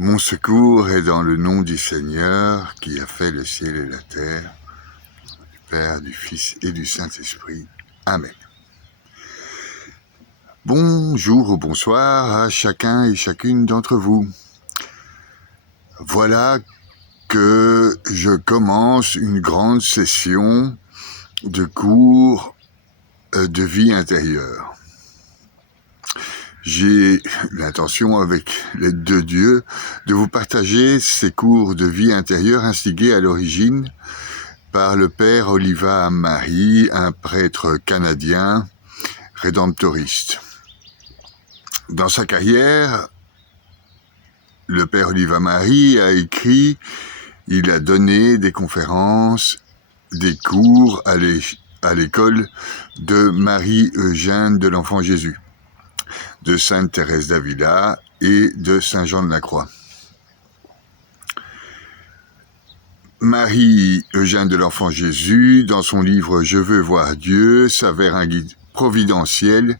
Mon secours est dans le nom du Seigneur qui a fait le ciel et la terre, du Père, du Fils et du Saint-Esprit. Amen. Bonjour ou bonsoir à chacun et chacune d'entre vous. Voilà que je commence une grande session de cours de vie intérieure. J'ai l'intention, avec l'aide de Dieu, de vous partager ces cours de vie intérieure instigés à l'origine par le père Oliva Mary, un prêtre canadien rédemptoriste. Dans sa carrière, le père Oliva Mary a écrit, il a donné des conférences, des cours à l'école de Marie-Eugène de l'Enfant Jésus, de Sainte Thérèse d'Avila et de Saint Jean de la Croix. Marie-Eugène de l'Enfant Jésus, dans son livre « Je veux voir Dieu », s'avère un guide providentiel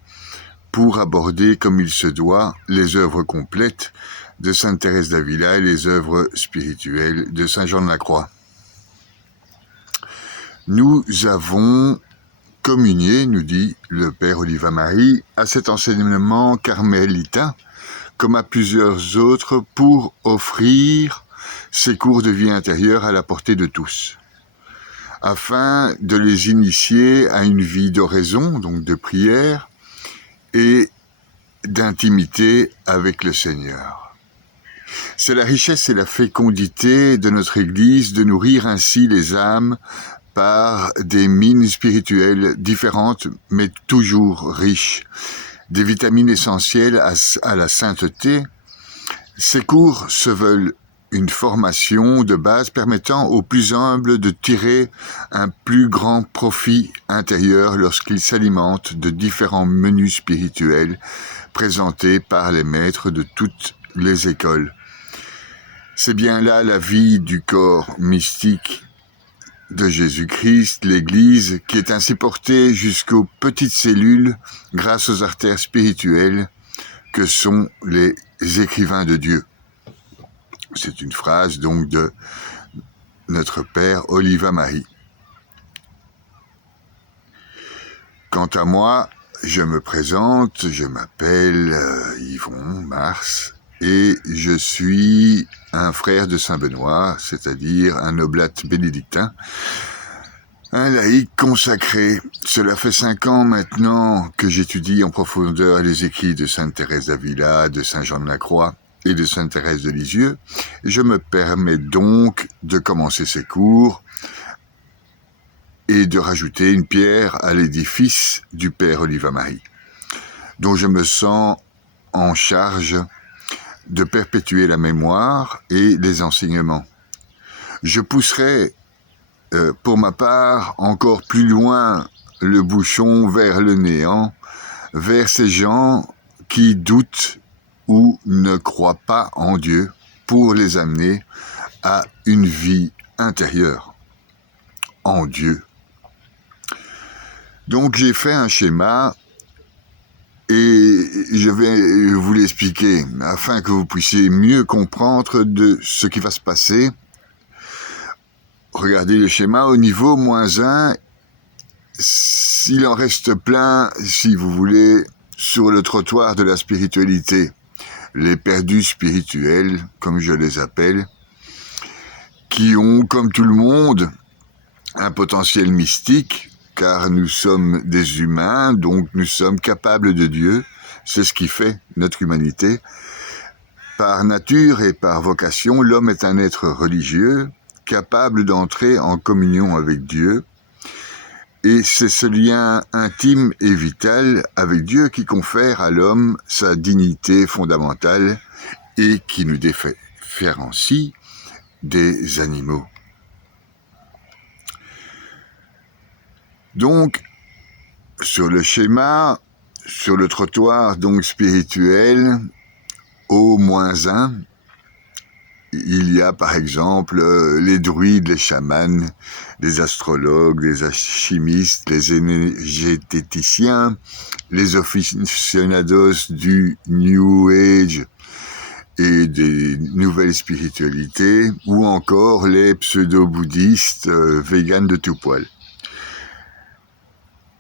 pour aborder comme il se doit les œuvres complètes de Sainte Thérèse d'Avila et les œuvres spirituelles de Saint Jean de la Croix. Nous avons communié, nous dit le père Oliva Mary, à cet enseignement carmélitain, comme à plusieurs autres, pour offrir ces cours de vie intérieure à la portée de tous, afin de les initier à une vie d'oraison, donc de prière, et d'intimité avec le Seigneur. C'est la richesse et la fécondité de notre Église de nourrir ainsi les âmes par des mines spirituelles différentes, mais toujours riches, des vitamines essentielles à la sainteté. Ces cours se veulent une formation de base permettant aux plus humbles de tirer un plus grand profit intérieur lorsqu'ils s'alimentent de différents menus spirituels présentés par les maîtres de toutes les écoles. C'est bien là la vie du corps mystique de Jésus-Christ, l'Église, qui est ainsi portée jusqu'aux petites cellules grâce aux artères spirituelles que sont les écrivains de Dieu. C'est une phrase donc de notre père Oliva Mary. Quant à moi, je me présente, je m'appelle Yvon Mars et je suis un frère de Saint-Benoît, c'est-à-dire un oblate bénédictin, un laïc consacré. Cela fait 5 ans maintenant que j'étudie en profondeur les écrits de Sainte Thérèse d'Avila, de Saint Jean de la Croix et de Sainte Thérèse de Lisieux. Je me permets donc de commencer ces cours et de rajouter une pierre à l'édifice du père Oliva Mary, dont je me sens en charge de perpétuer la mémoire et les enseignements. Je pousserai pour ma part encore plus loin le bouchon vers le néant, vers ces gens qui doutent ou ne croient pas en Dieu, pour les amener à une vie intérieure en Dieu. Donc j'ai fait un schéma et je vais vous l'expliquer afin que vous puissiez mieux comprendre de ce qui va se passer. Regardez le schéma au niveau -1, s'il en reste plein, si vous voulez, sur le trottoir de la spiritualité, les perdus spirituels, comme je les appelle, qui ont, comme tout le monde, un potentiel mystique, car nous sommes des humains, donc nous sommes capables de Dieu. C'est ce qui fait notre humanité. Par nature et par vocation, l'homme est un être religieux, capable d'entrer en communion avec Dieu. Et c'est ce lien intime et vital avec Dieu qui confère à l'homme sa dignité fondamentale et qui nous différencie des animaux. Donc, sur le schéma, sur le trottoir donc spirituel, au -1, il y a par exemple les druides, les chamans, les astrologues, les alchimistes, les énergéticiens, les aficionados du New Age et des nouvelles spiritualités, ou encore les pseudo-bouddhistes véganes de tout poil.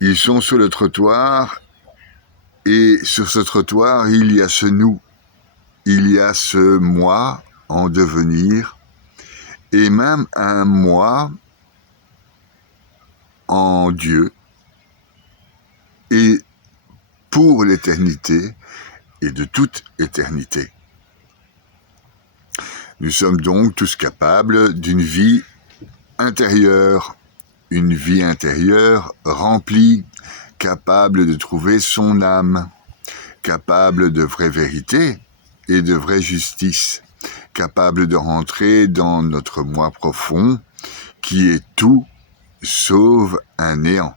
Ils sont sur le trottoir, et sur ce trottoir, il y a ce nous, il y a ce moi en devenir, et même un moi en Dieu, et pour l'éternité, et de toute éternité. Nous sommes donc tous capables d'une vie intérieure, une vie intérieure remplie, capable de trouver son âme, capable de vraie vérité et de vraie justice, capable de rentrer dans notre moi profond, qui est tout sauf un néant.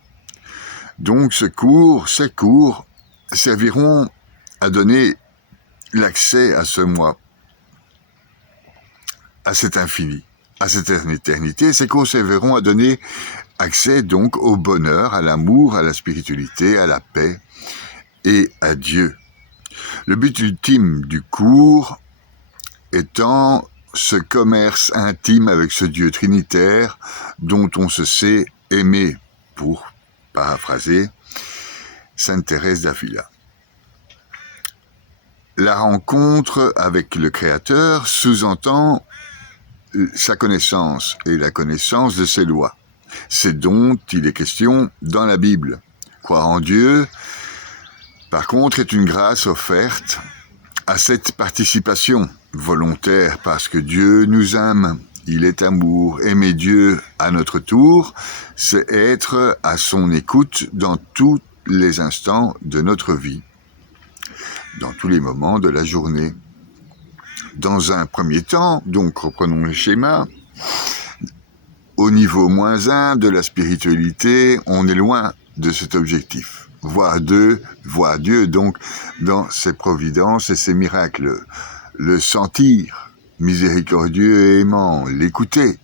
Donc ces cours serviront à donner l'accès à ce moi, à cet infini, à cette éternité. Ces cours serviront à donner accès donc au bonheur, à l'amour, à la spiritualité, à la paix et à Dieu. Le but ultime du cours étant ce commerce intime avec ce Dieu trinitaire dont on se sait aimé, pour paraphraser Sainte Thérèse d'Avila. La rencontre avec le Créateur sous-entend sa connaissance et la connaissance de ses lois. C'est dont il est question dans la Bible. Croire en Dieu, par contre, est une grâce offerte à cette participation volontaire parce que Dieu nous aime. Il est amour. Aimer Dieu à notre tour, c'est être à son écoute dans tous les instants de notre vie, dans tous les moments de la journée. Dans un premier temps, donc reprenons le schéma, au niveau -1 de la spiritualité, on est loin de cet objectif. Voir Dieu donc dans ses providences et ses miracles, le sentir miséricordieux et aimant, l'écouter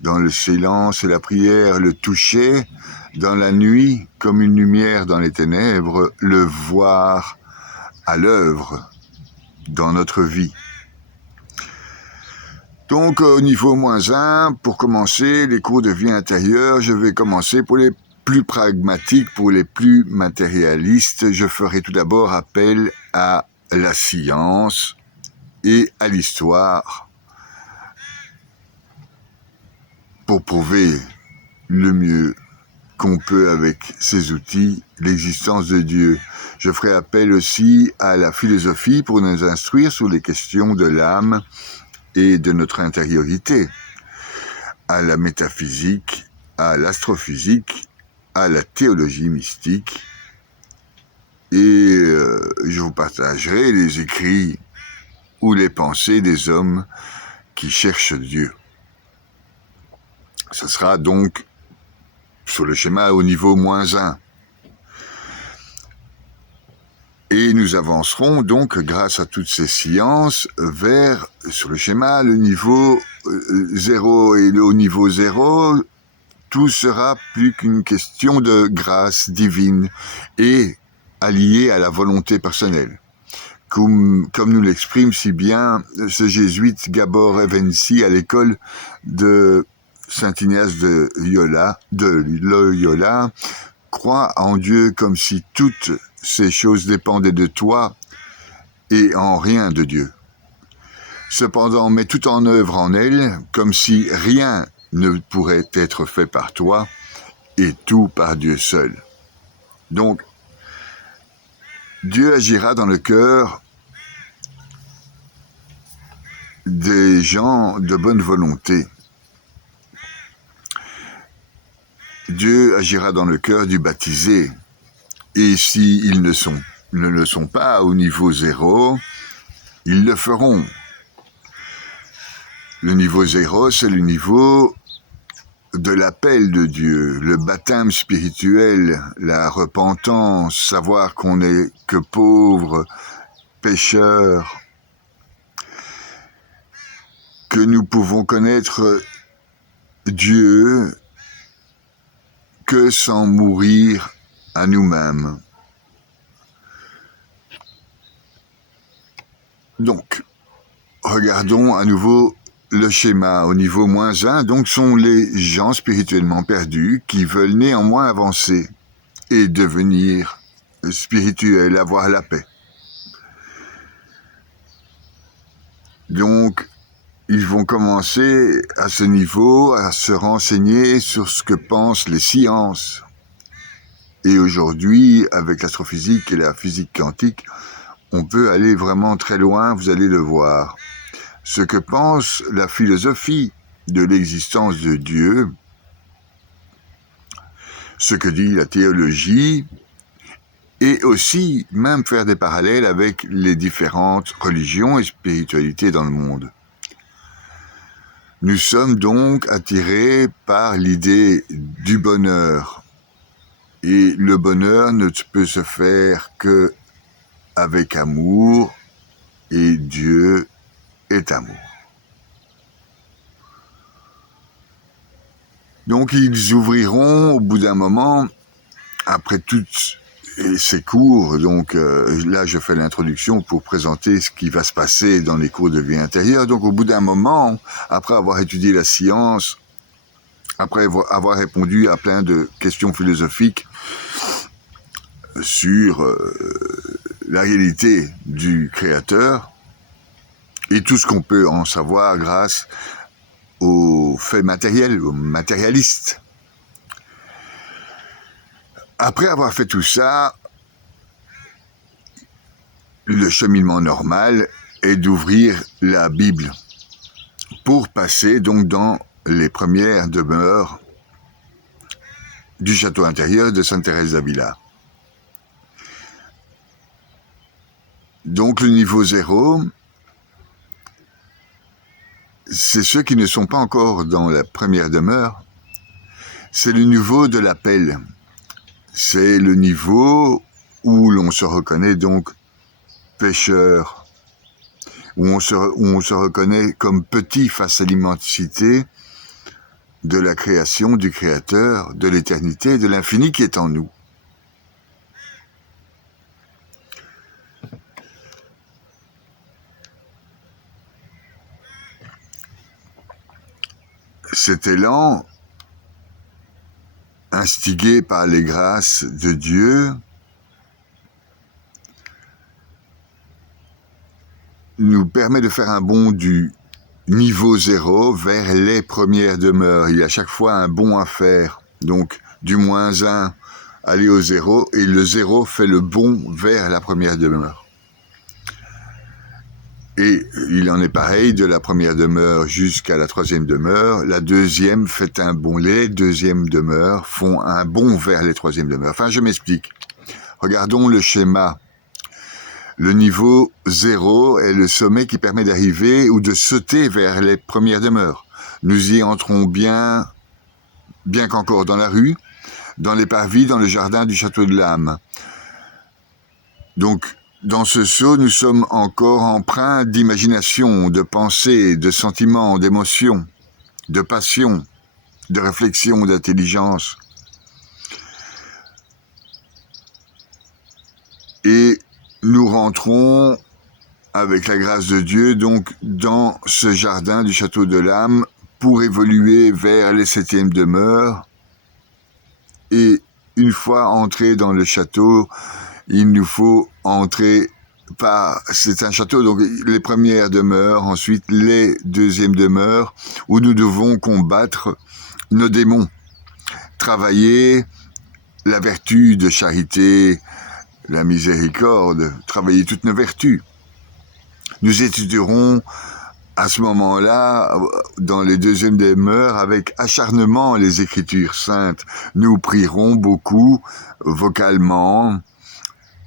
dans le silence et la prière, le toucher dans la nuit comme une lumière dans les ténèbres, le voir à l'œuvre dans notre vie. Donc au niveau -1, pour commencer, les cours de vie intérieure, je vais commencer pour les plus pragmatiques, pour les plus matérialistes. Je ferai tout d'abord appel à la science et à l'histoire pour prouver le mieux qu'on peut avec ces outils l'existence de Dieu. Je ferai appel aussi à la philosophie pour nous instruire sur les questions de l'âme et de notre intériorité, à la métaphysique, à l'astrophysique, à la théologie mystique, et je vous partagerai les écrits ou les pensées des hommes qui cherchent Dieu. Ce sera donc sur le schéma au niveau -1. Et nous avancerons donc, grâce à toutes ces sciences, vers, sur le schéma, le niveau 0. Et au niveau 0, tout sera plus qu'une question de grâce divine et alliée à la volonté personnelle. Comme nous l'exprime si bien ce jésuite Gabor Evensi à l'école de Saint Ignace de Loyola, crois en Dieu comme si toutes ces choses dépendaient de toi et en rien de Dieu. Cependant, mets tout en œuvre en elle, comme si rien ne pourrait être fait par toi et tout par Dieu seul. Donc, Dieu agira dans le cœur des gens de bonne volonté. Dieu agira dans le cœur du baptisé. Et s'ils ne le sont pas au niveau 0, ils le feront. Le niveau 0, c'est le niveau de l'appel de Dieu, le baptême spirituel, la repentance, savoir qu'on n'est que pauvres, pécheurs, que nous pouvons connaître Dieu que sans mourir à nous-mêmes. Donc, regardons à nouveau le schéma. Au niveau -1, donc, sont les gens spirituellement perdus qui veulent néanmoins avancer et devenir spirituels, avoir la paix. Donc, ils vont commencer à ce niveau à se renseigner sur ce que pensent les sciences. Et aujourd'hui, avec l'astrophysique et la physique quantique, on peut aller vraiment très loin, vous allez le voir. Ce que pense la philosophie de l'existence de Dieu, ce que dit la théologie, et aussi même faire des parallèles avec les différentes religions et spiritualités dans le monde. Nous sommes donc attirés par l'idée du bonheur. Et le bonheur ne peut se faire que avec amour, et Dieu est amour. Donc ils ouvriront au bout d'un moment, après toutes ces cours, donc là je fais l'introduction pour présenter ce qui va se passer dans les cours de vie intérieure. Donc au bout d'un moment, après avoir étudié la science, après avoir répondu à plein de questions philosophiques sur la réalité du Créateur et tout ce qu'on peut en savoir grâce aux faits matériels, aux matérialistes. Après avoir fait tout ça, le cheminement normal est d'ouvrir la Bible pour passer donc dans les premières demeures du château intérieur de Sainte Thérèse d'Avila. Donc le niveau 0, c'est ceux qui ne sont pas encore dans la première demeure, c'est le niveau de l'appel. C'est le niveau où l'on se reconnaît donc pécheur, où on se reconnaît comme petit face à l'immensité de la création, du Créateur, de l'éternité, de l'infini qui est en nous. Cet élan, instigé par les grâces de Dieu, nous permet de faire un bond du niveau 0 vers les premières demeures. Il y a chaque fois un bond à faire, donc du -1 aller au 0, et le 0 fait le bond vers la première demeure. Et il en est pareil de la première demeure jusqu'à la troisième demeure. La deuxième fait un bond. Les deuxièmes demeures font un bond vers les troisièmes demeures. Enfin, je m'explique. Regardons le schéma. Le niveau 0 est le sommet qui permet d'arriver ou de sauter vers les premières demeures. Nous y entrons bien qu'encore dans la rue, dans les parvis, dans le jardin du château de l'âme. Donc, dans ce saut, nous sommes encore empreints d'imagination, de pensée, de sentiments, d'émotions, de passion, de réflexion, d'intelligence. Et nous rentrons, avec la grâce de Dieu, donc dans ce jardin du château de l'âme pour évoluer vers les 7e demeures. Et une fois entrés dans le château, il nous faut entrer par... C'est un château, donc les premières demeures, ensuite les deuxièmes demeures, où nous devons combattre nos démons, travailler la vertu de charité, la miséricorde, travailler toutes nos vertus. Nous étudierons à ce moment-là, dans les deuxièmes demeures, avec acharnement les Écritures saintes. Nous prierons beaucoup, vocalement,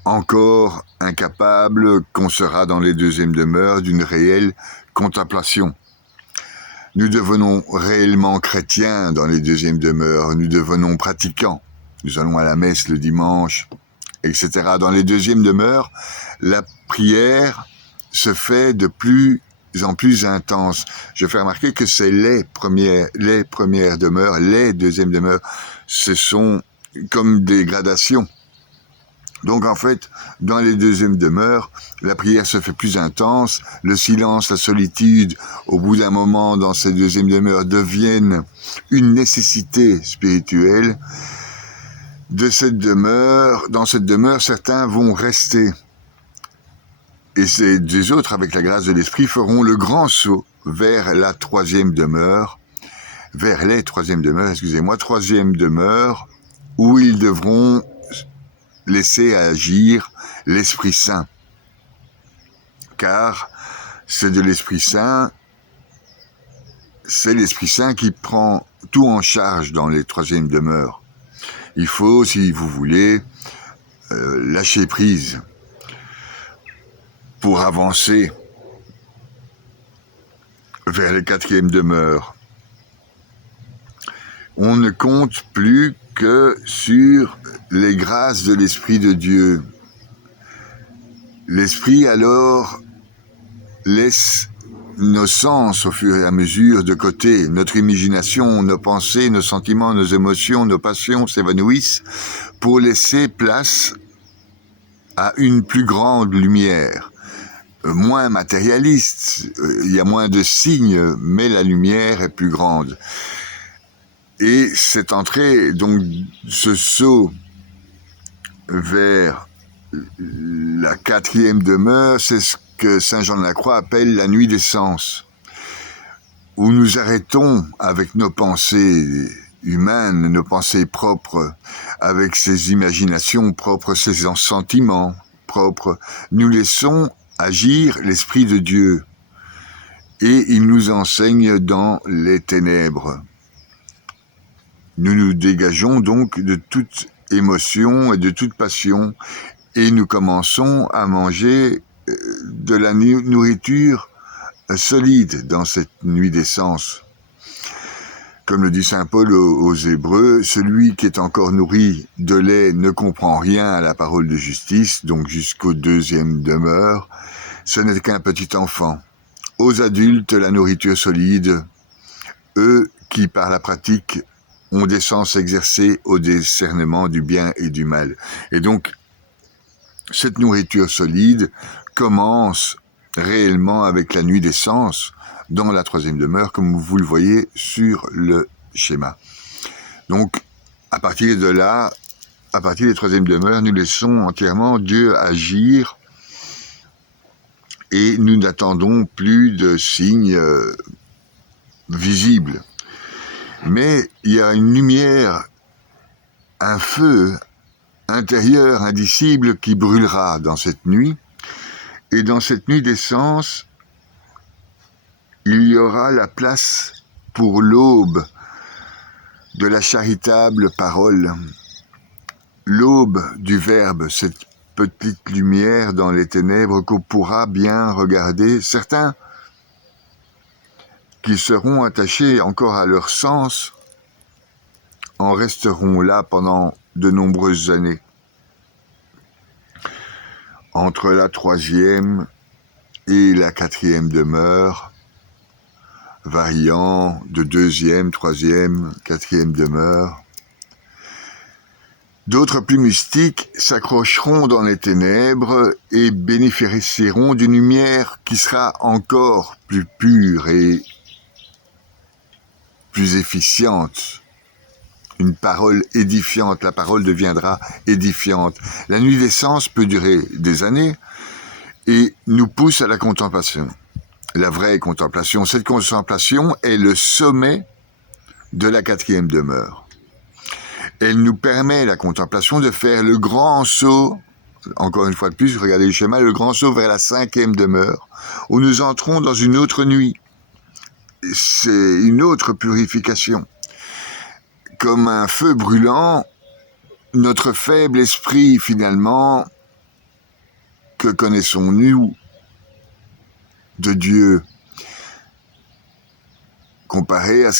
encore incapables qu'on sera dans les deuxièmes demeures d'une réelle contemplation. Nous devenons réellement chrétiens dans les deuxièmes demeures, nous devenons pratiquants. Nous allons à la messe le dimanche, etc. Dans les deuxièmes demeures, la prière se fait de plus en plus intense. Je fais remarquer que c'est les premières demeures, les deuxièmes demeures, ce sont comme des gradations. Donc en fait, dans les deuxièmes demeures, la prière se fait plus intense, le silence, la solitude, au bout d'un moment, dans ces deuxièmes demeures, deviennent une nécessité spirituelle. Dans cette demeure, certains vont rester. Et des autres, avec la grâce de l'Esprit, feront le grand saut vers la troisième demeure, troisième demeure, où ils devront laisser agir l'Esprit Saint. Car c'est l'Esprit Saint qui prend tout en charge dans les troisièmes demeures. Il faut, si vous voulez, lâcher prise pour avancer vers les quatrièmes demeures. On ne compte plus que sur les grâces de l'Esprit de Dieu. L'Esprit alors laisse nos sens au fur et à mesure de côté. Notre imagination, nos pensées, nos sentiments, nos émotions, nos passions s'évanouissent pour laisser place à une plus grande lumière, moins matérialiste. Il y a moins de signes, mais la lumière est plus grande. Et cette entrée, donc ce saut vers la quatrième demeure, c'est ce que Saint Jean de la Croix appelle la nuit des sens, où nous arrêtons avec nos pensées humaines, nos pensées propres, avec ses imaginations propres, ses sentiments propres. Nous laissons agir l'Esprit de Dieu et il nous enseigne dans les ténèbres. Nous nous dégageons donc de toute émotion et de toute passion et nous commençons à manger de la nourriture solide dans cette nuit des sens. Comme le dit saint Paul aux Hébreux, celui qui est encore nourri de lait ne comprend rien à la parole de justice, donc jusqu'au deuxième demeure, ce n'est qu'un petit enfant. Aux adultes, la nourriture solide, eux qui par la pratique ont des sens exercés au discernement du bien et du mal. Et donc, cette nourriture solide commence réellement avec la nuit des sens dans la troisième demeure, comme vous le voyez sur le schéma. Donc, à partir de là, à partir des troisièmes demeures, nous laissons entièrement Dieu agir et nous n'attendons plus de signes visibles. Mais il y a une lumière, un feu intérieur indicible qui brûlera dans cette nuit. Et dans cette nuit des sens, il y aura la place pour l'aube de la charitable parole, l'aube du Verbe, cette petite lumière dans les ténèbres qu'on pourra bien regarder. Certains qui seront attachés encore à leur sens en resteront là pendant de nombreuses années. Entre la troisième et la quatrième demeure, variant de deuxième, troisième, quatrième demeure. D'autres plus mystiques s'accrocheront dans les ténèbres et bénéficieront d'une lumière qui sera encore plus pure et plus efficiente. Une parole édifiante, la parole deviendra édifiante. La nuit des sens peut durer des années et nous pousse à la contemplation. La vraie contemplation, cette contemplation est le sommet de la quatrième demeure. Elle nous permet, la contemplation, de faire le grand saut, encore une fois de plus, regardez le schéma, le grand saut vers la cinquième demeure, où nous entrons dans une autre nuit. C'est une autre purification. Comme un feu brûlant, notre faible esprit, finalement, que connaissons-nous de Dieu, comparé à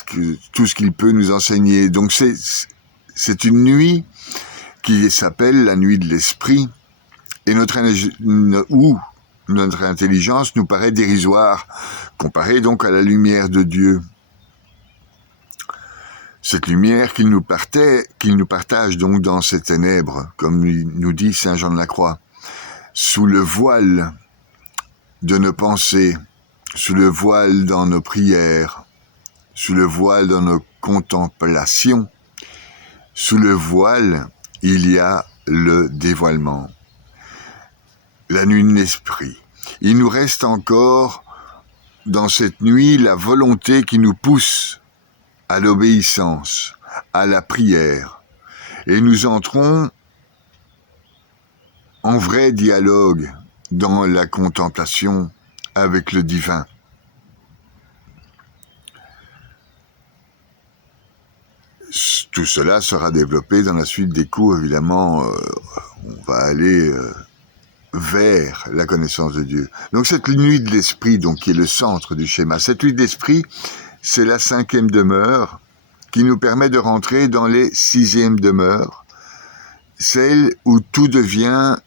tout ce qu'il peut nous enseigner. Donc c'est une nuit qui s'appelle la nuit de l'esprit, et notre intelligence nous paraît dérisoire, comparée donc à la lumière de Dieu. Cette lumière qu'il nous partage donc dans ces ténèbres, comme nous dit Saint Jean de la Croix, sous le voile de nos pensées, sous le voile dans nos prières, sous le voile dans nos contemplations, sous le voile, il y a le dévoilement, la nuit de l'esprit. Il nous reste encore dans cette nuit la volonté qui nous pousse à l'obéissance, à la prière, et nous entrons en vrai dialogue dans la contemplation avec le divin. Tout cela sera développé dans la suite des cours, évidemment, on va aller vers la connaissance de Dieu. Donc cette nuit de l'esprit, donc, qui est le centre du schéma, cette nuit de l'esprit, c'est la 5e demeure qui nous permet de rentrer dans les 6e demeures, celle où tout devient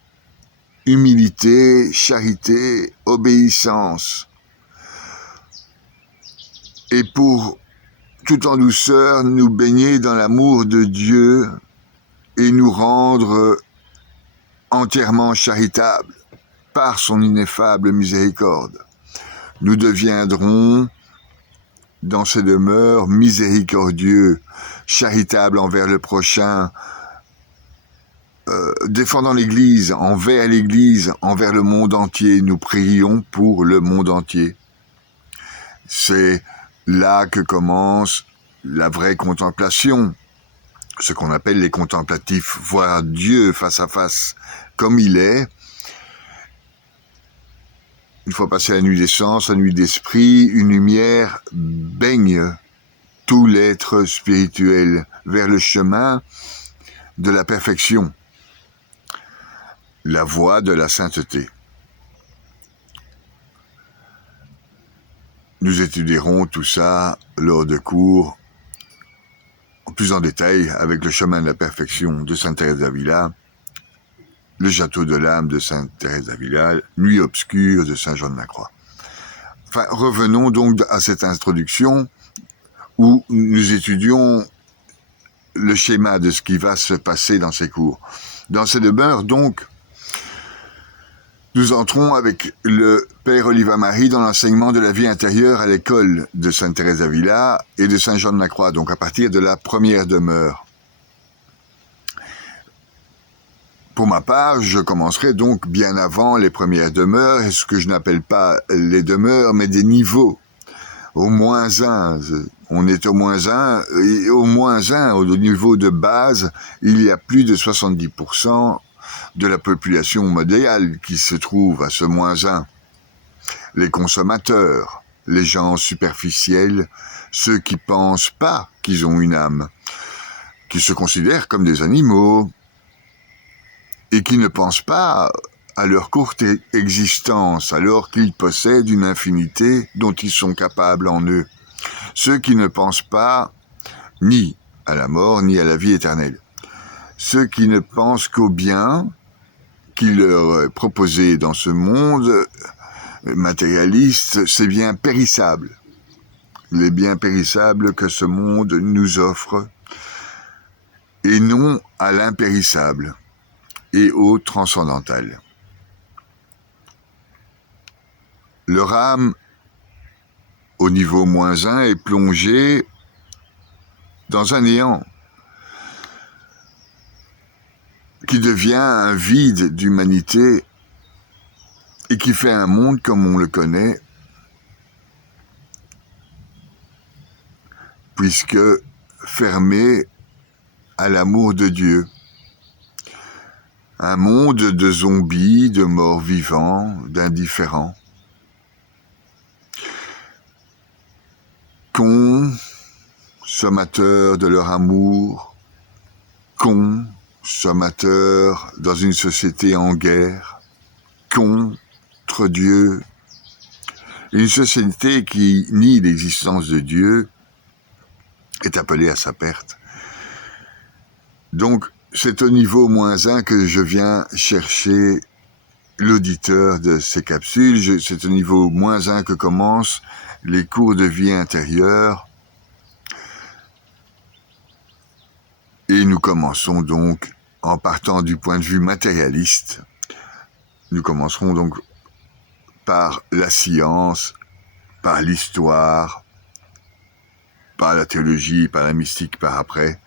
humilité, charité, obéissance. Et pour, tout en douceur, nous baigner dans l'amour de Dieu et nous rendre entièrement charitables par son ineffable miséricorde. Nous deviendrons dans ces demeures miséricordieux, charitables envers le prochain, défendant l'Église, envers le monde entier. Nous prions pour le monde entier. C'est là que commence la vraie contemplation, ce qu'on appelle les contemplatifs, voir Dieu face à face comme il est. Une fois passé la nuit des sens, la nuit d'esprit, une lumière baigne tout l'être spirituel vers le chemin de la perfection, la voie de la sainteté. Nous étudierons tout ça lors de cours plus en détail avec le chemin de la perfection de Sainte Thérèse d'Avila, le château de l'âme de Sainte Thérèse d'Avila, nuit obscure de Saint Jean de la Croix. Enfin, revenons donc à cette introduction où nous étudions le schéma de ce qui va se passer dans ces cours. Dans ces demeures, donc, nous entrons avec le Père Oliva-Marie dans l'enseignement de la vie intérieure à l'école de Sainte Thérèse d'Avila et de Saint Jean de la Croix, donc à partir de la première demeure. Pour ma part, je commencerai donc bien avant les premières demeures, et ce que je n'appelle pas les demeures, mais des niveaux. Au moins 1, on est au moins 1, et au moins 1, au niveau de base, il y a plus de 70% de la population mondiale qui se trouve à ce moins 1. Les consommateurs, les gens superficiels, ceux qui pensent pas qu'ils ont une âme, qui se considèrent comme des animaux, et qui ne pensent pas à leur courte existence, alors qu'ils possèdent une infinité dont ils sont capables en eux. Ceux qui ne pensent pas ni à la mort, ni à la vie éternelle. Ceux qui ne pensent qu'au bien qui leur est proposé dans ce monde matérialiste, ces biens périssables. Les biens périssables que ce monde nous offre, et non à l'impérissable et au transcendantal. Leur âme, au niveau moins 1, est plongée dans un néant qui devient un vide d'humanité et qui fait un monde comme on le connaît, puisque fermé à l'amour de Dieu. Un monde de zombies, de morts vivants, d'indifférents. Consommateurs de leur amour, consommateurs dans une société en guerre, contre Dieu. Une société qui nie l'existence de Dieu est appelée à sa perte. Donc, c'est au niveau moins 1 que je viens chercher l'auditeur de ces capsules. C'est au niveau moins 1 que commencent les cours de vie intérieure Et nous commençons donc, en partant du point de vue matérialiste, nous commencerons donc par la science, par l'histoire, par la théologie, par la mystique par après,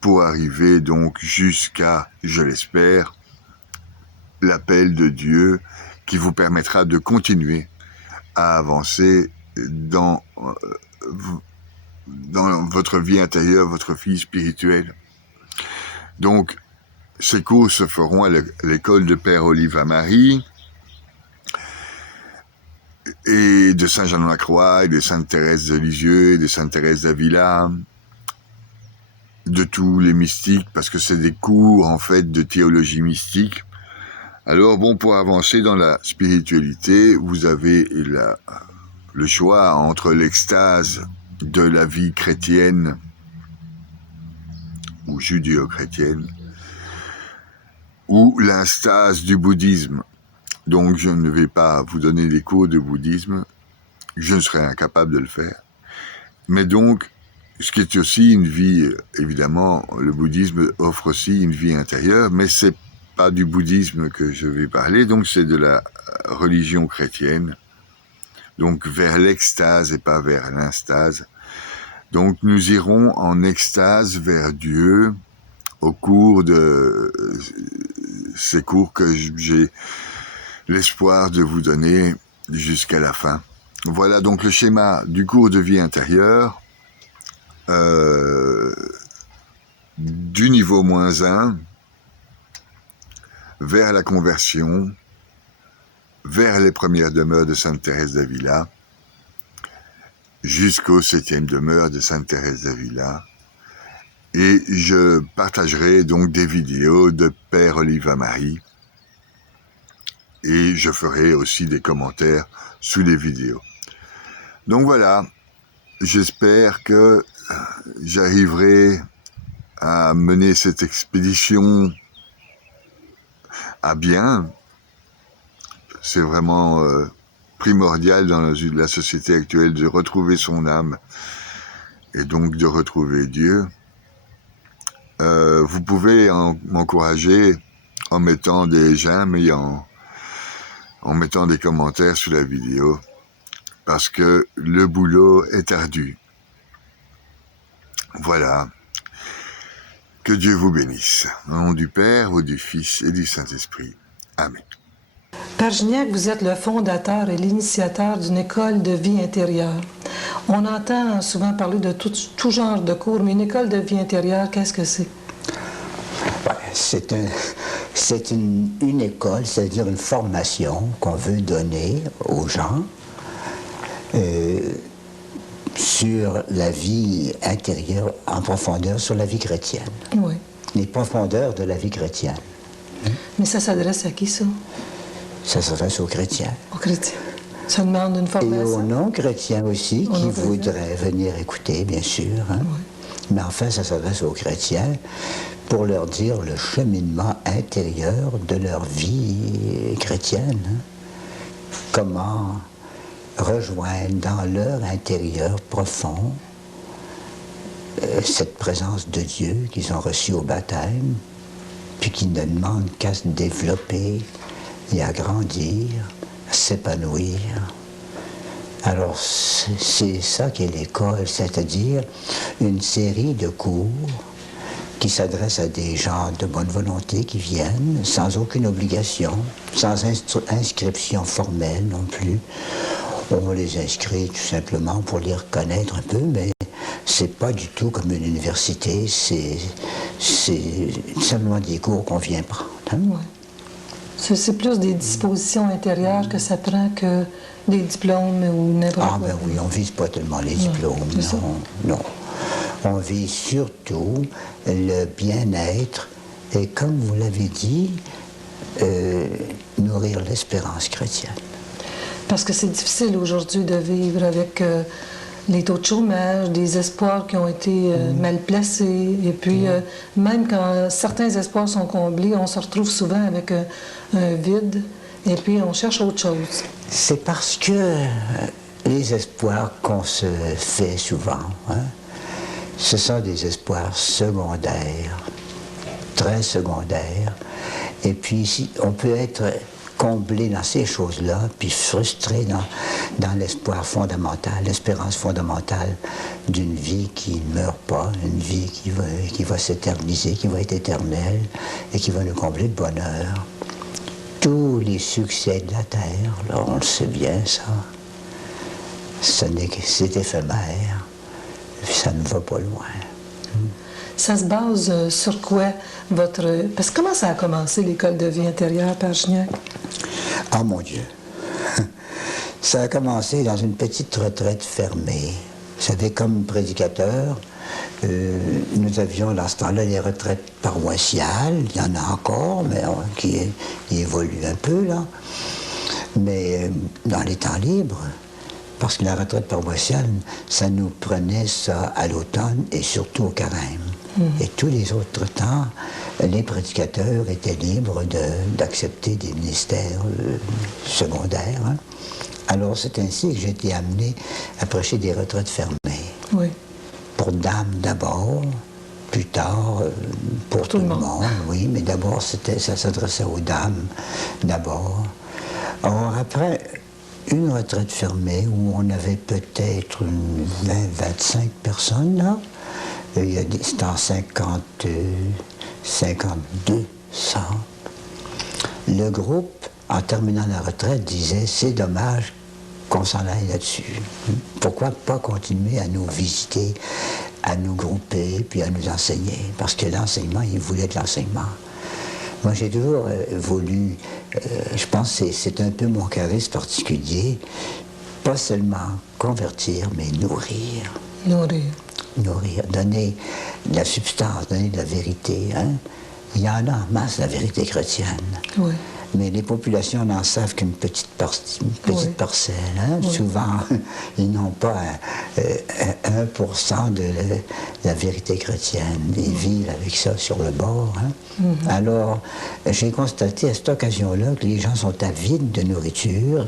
pour arriver donc jusqu'à, je l'espère, l'appel de Dieu qui vous permettra de continuer à avancer dans votre vie intérieure, votre vie spirituelle. Donc, ces cours se feront à l'école de Père Oliva-Marie et de Saint-Jean-de-la-Croix et de Sainte-Thérèse de Lisieux et de Sainte-Thérèse d'Avila, de tous les mystiques, parce que c'est des cours en fait de théologie mystique. Alors bon, pour avancer dans la spiritualité, vous avez le choix entre l'extase de la vie chrétienne ou judéo-chrétienne ou l'instase du bouddhisme. Donc je ne vais pas vous donner des cours de bouddhisme, je ne serais incapable de le faire. Mais donc, ce qui est aussi une vie, évidemment, le bouddhisme offre aussi une vie intérieure, mais c'est pas du bouddhisme que je vais parler, donc c'est de la religion chrétienne, donc vers l'extase et pas vers l'instase. Donc nous irons en extase vers Dieu au cours de ces cours que j'ai l'espoir de vous donner jusqu'à la fin. Voilà donc le schéma du cours de vie intérieure du niveau -1 vers la conversion, vers les premières demeures de Sainte-Thérèse d'Avila, jusqu'aux 7e demeures de Sainte-Thérèse d'Avila. Et je partagerai donc des vidéos de Père Oliva-Marie et je ferai aussi des commentaires sous les vidéos. Donc voilà, j'espère que j'arriverai à mener cette expédition à bien. C'est vraiment primordial dans la société actuelle de retrouver son âme et donc de retrouver Dieu. Vous pouvez m'encourager en mettant des j'aime et en mettant des commentaires sous la vidéo, parce que le boulot est ardu. Voilà. Que Dieu vous bénisse. Au nom du Père, ou du Fils et du Saint-Esprit. Amen. Père Gignac, vous êtes le fondateur et l'initiateur d'une école de vie intérieure. On entend souvent parler de tout genre de cours, mais une école de vie intérieure, qu'est-ce que c'est? C'est une école, c'est-à-dire une formation qu'on veut donner aux gens sur la vie intérieure, en profondeur, sur la vie chrétienne. Oui. Les profondeurs de la vie chrétienne. Mais ça s'adresse à qui, ça? Ça s'adresse aux chrétiens. Aux chrétiens. Ça demande une formation. Et aux non-chrétiens aussi, qui voudraient venir écouter, bien sûr. Hein? Oui. Mais enfin, ça s'adresse aux chrétiens pour leur dire le cheminement intérieur de leur vie chrétienne. Hein? Comment rejoindre dans leur intérieur profond cette présence de Dieu qu'ils ont reçue au baptême, puis qui ne demande qu'à se développer et à grandir, à s'épanouir. Alors c'est ça qu'est l'école, c'est-à-dire une série de cours qui s'adressent à des gens de bonne volonté qui viennent sans aucune obligation, sans inscription formelle non plus. On les inscrit tout simplement pour les reconnaître un peu, mais c'est pas du tout comme une université, c'est simplement des cours qu'on vient prendre. Hein? Ouais. C'est plus des dispositions intérieures que ça prend que des diplômes ou n'importe quoi. Ah ben oui, on vise pas tellement les diplômes, non. On vise surtout le bien-être et, comme vous l'avez dit, nourrir l'espérance chrétienne. Parce que c'est difficile aujourd'hui de vivre avec les taux de chômage, des espoirs qui ont été mal placés. Et puis, même quand certains espoirs sont comblés, on se retrouve souvent avec un vide. Et puis, on cherche autre chose. C'est parce que les espoirs qu'on se fait souvent, hein, Ce sont des espoirs secondaires, très secondaires. Et puis, on peut être comblé dans ces choses-là, puis frustré dans l'espoir fondamental, l'espérance fondamentale d'une vie qui ne meurt pas, une vie qui va s'éterniser, qui va être éternelle et qui va nous combler de bonheur. Tous les succès de la terre, là, on le sait bien, ça, c'est éphémère, ça ne va pas loin. Ça se base sur quoi, votre... Parce que comment ça a commencé, l'école de vie intérieure, Père Gignac? Oh mon Dieu! Ça a commencé dans une petite retraite fermée. Vous savez, comme prédicateur, nous avions dans ce temps-là les retraites paroissiales, il y en a encore, mais qui évoluent un peu, là. Mais dans les temps libres, parce que la retraite paroissiale, ça nous prenait ça à l'automne et surtout au carême. Et tous les autres temps, les prédicateurs étaient libres d'accepter des ministères secondaires. Hein. Alors c'est ainsi que j'ai été amené à prêcher des retraites fermées. Oui. Pour dames d'abord, plus tard pour tout le monde. Oui, mais d'abord ça s'adressait aux dames d'abord. Alors après une retraite fermée où on avait peut-être 20-25 personnes là, c'était en 52, ça. Le groupe, en terminant la retraite, disait « c'est dommage qu'on s'en aille là-dessus. Pourquoi pas continuer à nous visiter, à nous grouper, puis à nous enseigner? Parce que l'enseignement, ils voulaient de l'enseignement. » Moi, j'ai toujours voulu, je pense que c'est un peu mon charisme particulier, pas seulement convertir, mais nourrir. Nourrir, donner de la substance, donner de la vérité. Hein? Il y en a en masse, la vérité chrétienne. Oui. Mais les populations n'en savent qu'une petite parcelle. Hein? Oui. Souvent, ils n'ont pas 1% de la vérité chrétienne. Ils vivent avec ça sur le bord. Hein? Alors, j'ai constaté à cette occasion-là que les gens sont avides de nourriture,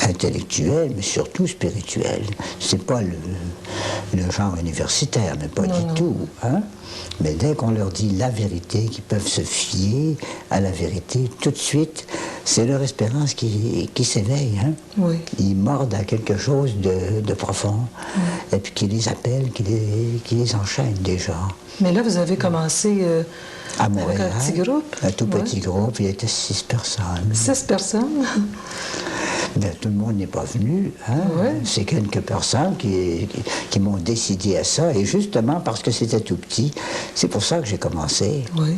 intellectuelle, mais surtout spirituelle. C'est pas le genre universitaire, mais pas du tout. Hein? Mais dès qu'on leur dit la vérité, qu'ils peuvent se fier à la vérité, tout de suite, c'est leur espérance qui s'éveille. Hein? Oui. Ils mordent à quelque chose de profond, et puis qui les appelle, qui les enchaîne déjà. Mais là, vous avez commencé à Montréal, avec un petit groupe? Un tout petit groupe, il y était 6 personnes. 6 personnes? Mais tout le monde n'est pas venu. Hein? Oui. C'est quelques personnes qui m'ont décidé à ça. Et justement, parce que c'était tout petit, c'est pour ça que j'ai commencé. Oui.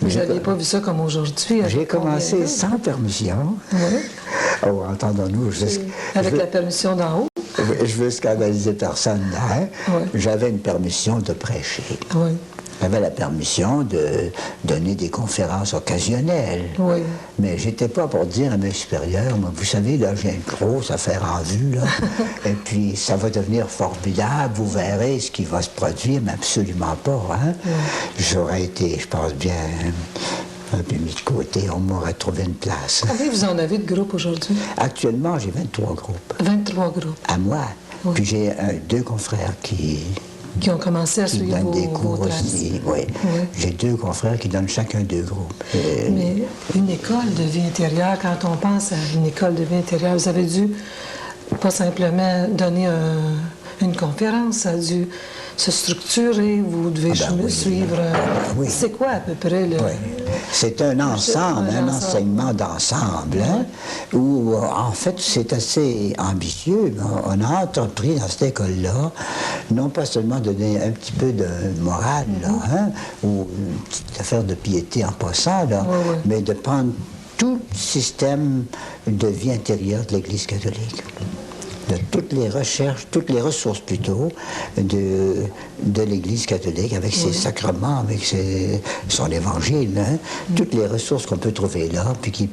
Vous n'aviez pas vu ça comme aujourd'hui? J'ai commencé sans permission. Oui. Oh, entendons-nous. Avec la permission d'en haut? Je veux scandaliser personne. Hein? Oui. J'avais une permission de prêcher. Oui. J'avais la permission de donner des conférences occasionnelles. Oui. Mais j'étais pas pour dire à mes supérieurs, moi, vous savez, là, j'ai une grosse affaire en vue, là, et puis ça va devenir formidable, vous verrez ce qui va se produire, mais absolument pas, hein. Oui. J'aurais été, je pense bien, un peu mis de côté, on m'aurait trouvé une place. Combien vous en avez de groupes aujourd'hui? Actuellement, j'ai 23 groupes. 23 groupes. À moi. Oui. Puis j'ai 2 confrères qui ont commencé à suivre des cours aussi. Oui. Oui. J'ai 2 confrères qui donnent chacun 2 groupes. Mais une école de vie intérieure, quand on pense à une école de vie intérieure, vous avez dû pas simplement donner une conférence, ça a dû se structurer, vous devez suivre... Oui. C'est quoi à peu près le... Oui. C'est un ensemble, un enseignement d'ensemble, hein, où en fait c'est assez ambitieux. On a entrepris dans cette école-là, non pas seulement donner un petit peu de morale, là, hein, ou une petite affaire de piété en passant, là, mais de prendre tout le système de vie intérieure de l'Église catholique. De toutes les recherches, toutes les ressources plutôt, de l'Église catholique, avec ses sacrements, avec son évangile, hein, toutes les ressources qu'on peut trouver là, puis qui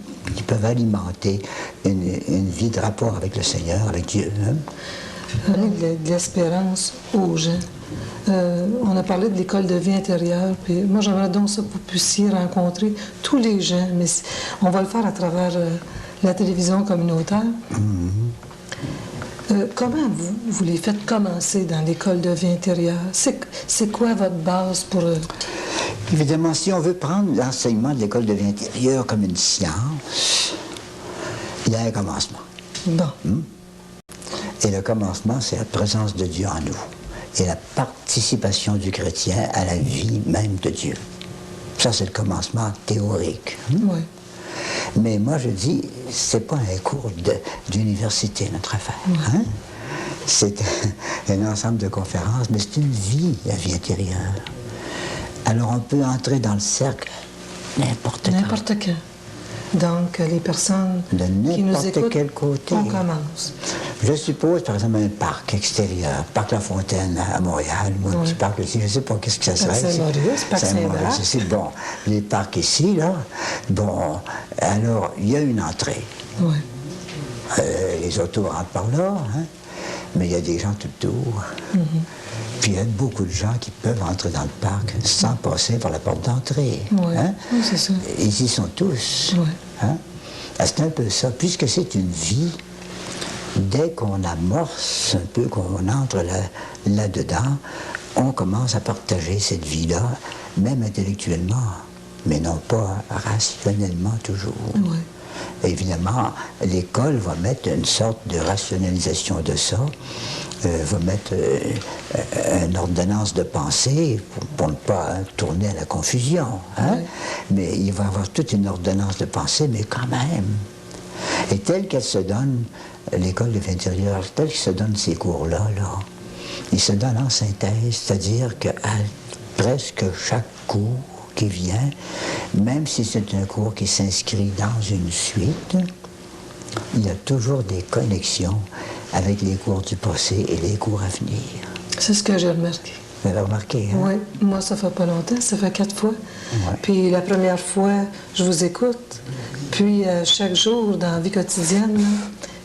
peuvent alimenter une vie de rapport avec le Seigneur, avec Dieu. Hein. De l'espérance aux gens. On a parlé de l'école de vie intérieure, puis moi j'aimerais donc ça que vous puissiez rencontrer tous les gens, mais on va le faire à travers la télévision communautaire. Comment vous les faites commencer dans l'école de vie intérieure? C'est quoi votre base pour... Évidemment, si on veut prendre l'enseignement de l'école de vie intérieure comme une science, il y a un commencement. Bon. Et le commencement, c'est la présence de Dieu en nous et la participation du chrétien à la vie même de Dieu. Ça, c'est le commencement théorique. Oui. Mais moi, je dis, c'est pas un cours d'université, notre affaire. Hein? C'est un ensemble de conférences, mais c'est une vie, la vie intérieure. Alors, on peut entrer dans le cercle n'importe quand. N'importe quand. Donc, les personnes De qui nous n'importe écoutent, quel côté. on commence. Je suppose, par exemple, un parc extérieur, parc La Fontaine à Montréal, ou un petit parc ici, je ne sais pas qu'est-ce que ça serait. Saint-Maurice, parc Saint-Maurice. C'est bon. Les parcs ici, là, bon, alors, il y a une entrée. Oui. Les autos rentrent par là, hein, mais il y a des gens tout autour. Puis il y a beaucoup de gens qui peuvent entrer dans le parc sans passer par la porte d'entrée. Oui, Hein? oui, c'est ça. Ils y sont tous. Oui. Hein? C'est un peu ça. Puisque c'est une vie, dès qu'on amorce un peu, qu'on entre là-dedans, on commence à partager cette vie-là, même intellectuellement, mais non pas rationnellement toujours. Oui. Évidemment, l'école va mettre une sorte de rationalisation de ça, va mettre une ordonnance de pensée pour ne pas tourner à la confusion. Hein? Mais il va y avoir toute une ordonnance de pensée, mais quand même. Et telle qu'elle se donne, l'école de vie intérieure, telle qu'elle se donne ces cours-là, là, il se donne en synthèse, c'est-à-dire qu'à presque chaque cours qui vient, même si c'est un cours qui s'inscrit dans une suite, il y a toujours des connexions avec les cours du passé et les cours à venir. C'est ce que j'ai remarqué. Vous avez remarqué, hein? Oui, moi, ça fait pas longtemps, ça fait 4 fois. Ouais. Puis la première fois, je vous écoute. Puis chaque jour, dans la vie quotidienne, là,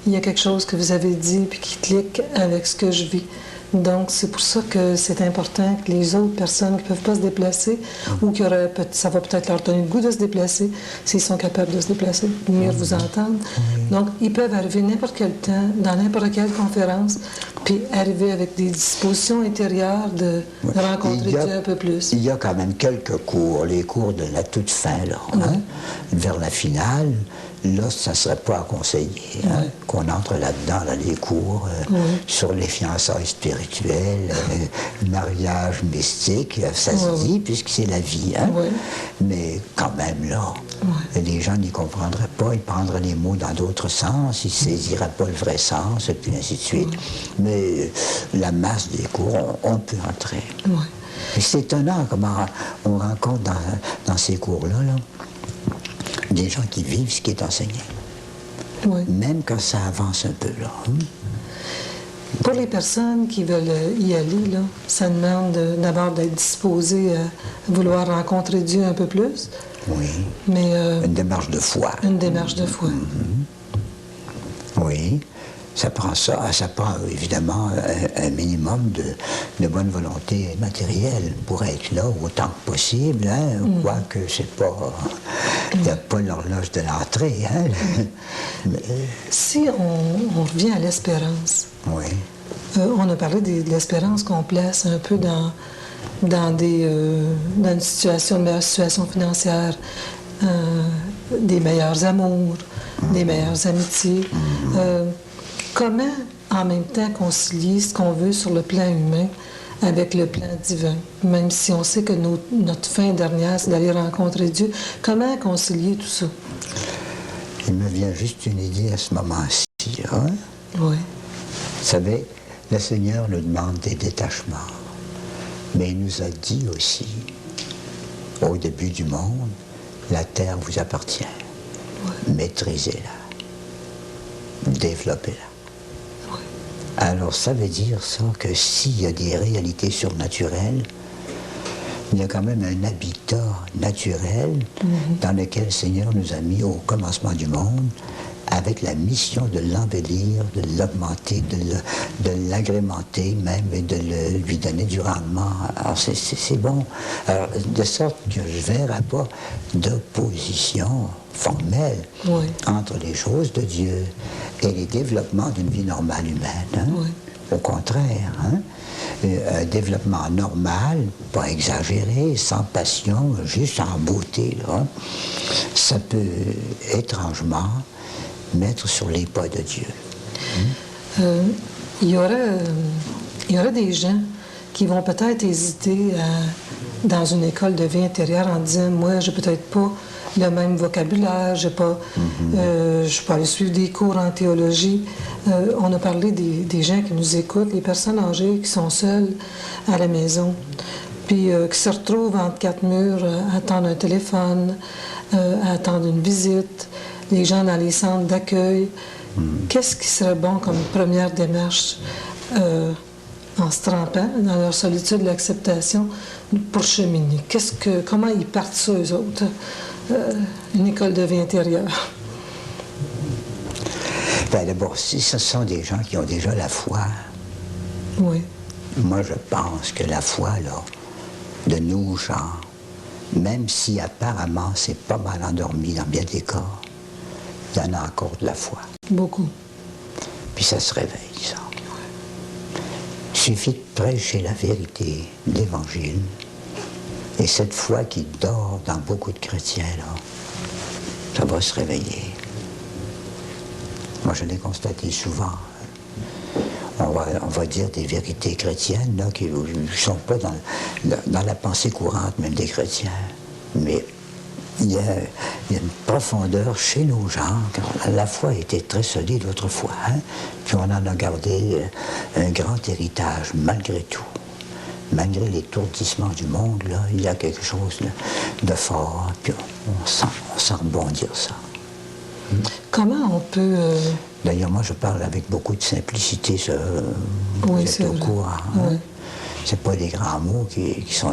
il y a quelque chose que vous avez dit puis qui clique avec ce que je vis. Donc, c'est pour ça que c'est important que les autres personnes qui ne peuvent pas se déplacer ou qui auraient, ça va peut-être leur donner le goût de se déplacer, s'ils sont capables de se déplacer, de mieux vous entendre. Donc, ils peuvent arriver n'importe quel temps, dans n'importe quelle conférence, puis arriver avec des dispositions intérieures de rencontrer Dieu un peu plus. Il y a quand même quelques cours, les cours de la toute fin, là, hein? Vers la finale. Là, ça ne serait pas à conseiller hein, qu'on entre là-dedans, dans les cours sur les fiançailles spirituelles, le mariage mystique, ça se dit, puisque c'est la vie. Hein? Mais quand même, là, les gens n'y comprendraient pas, ils prendraient les mots dans d'autres sens, ils ne saisiraient pas le vrai sens, et puis ainsi de suite. Mais la masse des cours, on peut entrer. Et c'est étonnant comment on rencontre dans ces cours-là, là, des gens qui vivent ce qui est enseigné. Même quand ça avance un peu, là. Pour les personnes qui veulent y aller, là, ça demande d'abord d'être disposé à vouloir rencontrer Dieu un peu plus. Oui. Mais, une démarche de foi. Une démarche de foi. Oui. Ça prend évidemment un minimum de bonne volonté matérielle pour être là autant que possible, hein, quoique c'est pas... Il n'y a pas l'horloge de l'entrée, hein. Mais, si on revient à l'espérance, on a parlé de l'espérance qu'on place un peu dans une situation, une meilleure situation financière, des meilleurs amours, des meilleures amitiés. Comment, en même temps, concilier ce qu'on veut sur le plan humain avec le plan divin? Même si on sait que notre fin dernière, c'est d'aller rencontrer Dieu. Comment concilier tout ça? Il me vient juste une idée à ce moment-ci. Hein? Oui. Vous savez, le Seigneur nous demande des détachements. Mais il nous a dit aussi, au début du monde, la terre vous appartient. Maîtrisez-la. Développez-la. Alors, ça veut dire ça que s'il y a des réalités surnaturelles, il y a quand même un habitat naturel dans lequel le Seigneur nous a mis au commencement du monde avec la mission de l'embellir, de l'augmenter, de l'agrémenter même et de lui donner du rendement. Alors c'est bon. Alors, de sorte que je ne verrai pas d'opposition formelle Oui. entre les choses de Dieu et les développements d'une vie normale humaine. Hein? Oui. Au contraire, hein? Un développement normal, pas exagéré, sans passion, juste en beauté, là, ça peut étrangement mettre sur les pas de Dieu. Il y aurait des gens qui vont peut-être hésiter dans une école de vie intérieure en disant, moi, j'ai peut-être pas le même vocabulaire, je peux aller suivre des cours en théologie. On a parlé des gens qui nous écoutent, les personnes âgées qui sont seules à la maison, puis qui se retrouvent entre quatre murs à attendre un téléphone, à attendre une visite, les gens dans les centres d'accueil. Qu'est-ce qui serait bon comme première démarche en se trempant dans leur solitude de l'acceptation pour cheminer? Comment ils partent ça, eux autres? Une école de vie intérieure. Ben, d'abord, si ce sont des gens qui ont déjà la foi, Oui. moi je pense que la foi, là, de nous, gens, même si apparemment c'est pas mal endormi dans bien des cas, il y en a encore de la foi. Beaucoup. Puis ça se réveille, ça. Il suffit de prêcher la vérité, l'Évangile, et cette foi qui dort dans beaucoup de chrétiens, là, ça va se réveiller. Moi, je l'ai constaté souvent. On va dire des vérités chrétiennes là, qui ne sont pas dans la pensée courante même des chrétiens. Mais il y a une profondeur chez nos gens. La foi était très solide autrefois. Hein? Puis on en a gardé un grand héritage, malgré tout. Malgré l'étourdissement du monde, là, il y a quelque chose là, de fort. Puis on sent rebondir ça. Comment on peut... D'ailleurs, moi, je parle avec beaucoup de simplicité, ça, Oui, vous c'est êtes au vrai. courant. Hein? Oui. C'est pas des grands mots qui sont